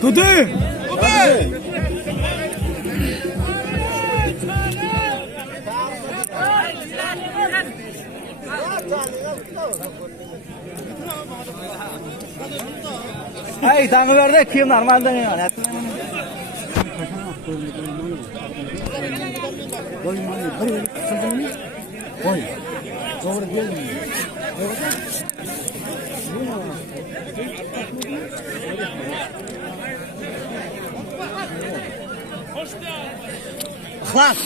Tutu. Ay, tango verde kim normalde yani. Klas.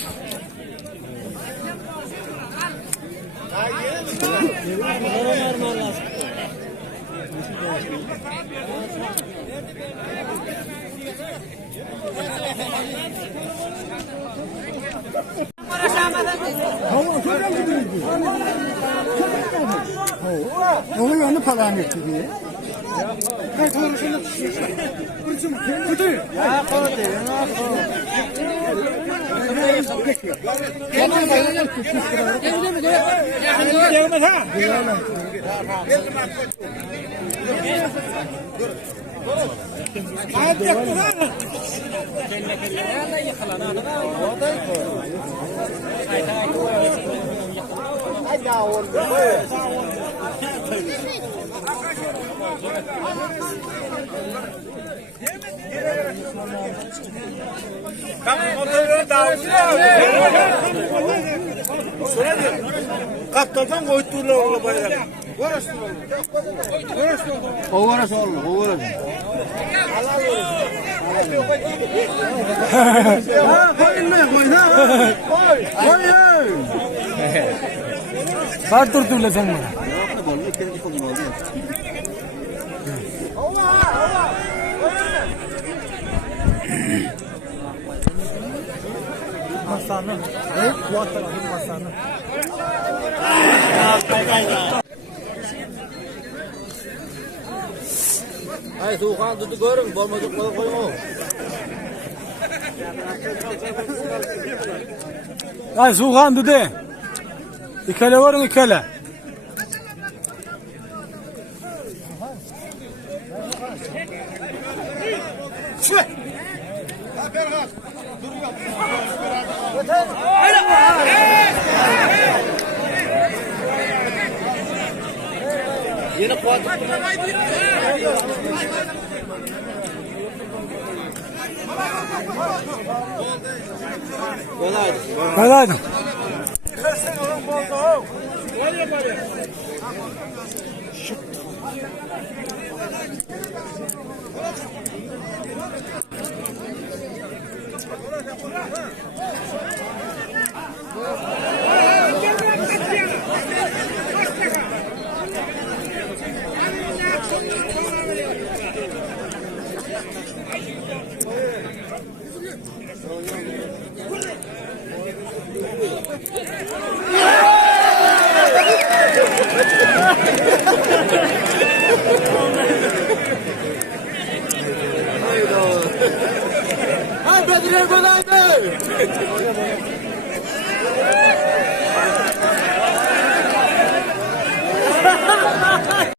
Onu yanı falan etti diye. Kaç uğraşını kutu. Ya kutu. Kaptan koyduğunu oğlu bayrak. Oğurası oğlum, oğurası. Koyun ne koyun ha? Koyun. Sar turtuyla sen mi? Masanı. Evet, bu tarafın masanı. Ay soğukan tutu görün, bolmadık kola koyma. Ay Suhan dedi. İkele varın ikele. Yine kuat. Kolaydı. Ay Bedriye kolaydı.